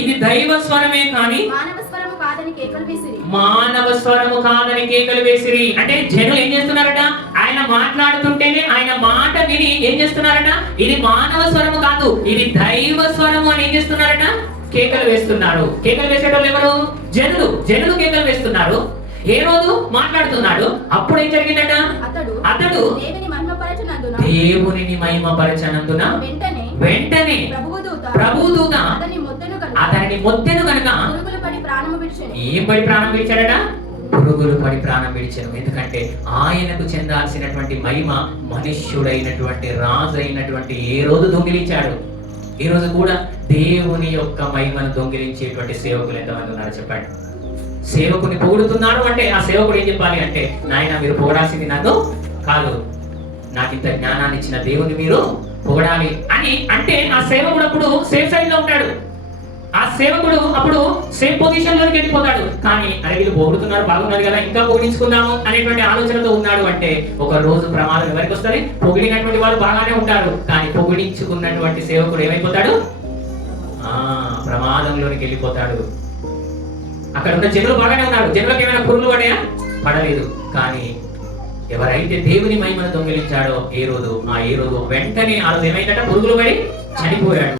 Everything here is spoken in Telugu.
ఇది దైవ స్వరమే కానీ మానవ స్వరము కాదని కేకలు వేసిరి. మానవ స్వరము కాదని కేకలు వేసిరి. అంటే జనులు ఏం చేస్తున్నారట? ఆయన మాట్లాడుతుంటేనే ఆయన మాట విని ఏం చేస్తున్నారట? ఇది మానవ స్వరము కాదు, ఇది దైవ స్వరము అని ఏం చేస్తున్నారట? కేకలు వేస్తున్నారు. కేకలు వేసేటోళ్ళు ఎవరు? జనులు. జనులు కేకలు వేస్తున్నారు. ఏ రోజు మాట్లాడుతున్నాడు, అప్పుడు ఏం జరిగిందట? అతడు దేవునిని మహిమపరచనందున వెంటనే ప్రభుదూత అతనిని మొత్తెను గనుక ఏం పడి ప్రాణం విడిచాడట? పురుగులు పడి ప్రాణం విడిచాను. ఎందుకంటే ఆయనకు చెందాల్సినటువంటి మహిమ మనుష్యుడైనటువంటి రాజు అయినటువంటి ఏ రోజు దొంగిలించాడు. ఈ రోజు కూడా దేవుని యొక్క మహిమను దొంగిలించేటువంటి సేవకులు ఎంతమంది ఉన్నారు చెప్పండి? సేవకుని పొగుడుతున్నాడు అంటే ఆ సేవకుడు ఏం చెప్పాలి అంటే, నాయన మీరు పొగడాల్సింది నన్ను కాదు, నాకు ఇంత జ్ఞానాన్ని ఇచ్చిన దేవుని మీరు పొగడాలి అని అంటే ఆ సేవకుడు అప్పుడు సేఫ్ సైడ్ లో ఉంటాడు. ఆ సేవకుడు అప్పుడు సేఫ్ పొజిషన్ లోకి వెళ్ళిపోతాడు. కానీ అరే వీళ్ళు పొగుడుతున్నారు, బాగున్నారు కదా, ఇంకా పొగిడించుకుందాము అనేటువంటి ఆలోచనతో ఉన్నాడు అంటే ఒక రోజు ప్రమాదం ఎవరికి వస్తుంది? పొగిడినటువంటి వాళ్ళు బాగానే ఉంటారు, కానీ పొగిడించుకున్నటువంటి సేవకుడు ఏమైపోతాడు? ప్రమాదంలోనికి వెళ్ళిపోతాడు. అక్కడ ఉన్న జనులు బాగానే ఉన్నారు, జనులకు ఏమైనా పురుగులు పడాయా? పడలేదు. కానీ ఎవరైతే దేవుని మహిమను దొంగిలించాడో ఏ రోజు వెంటనే ఆ రోజు ఏమైందట? పురుగులు పడి చనిపోయాడు.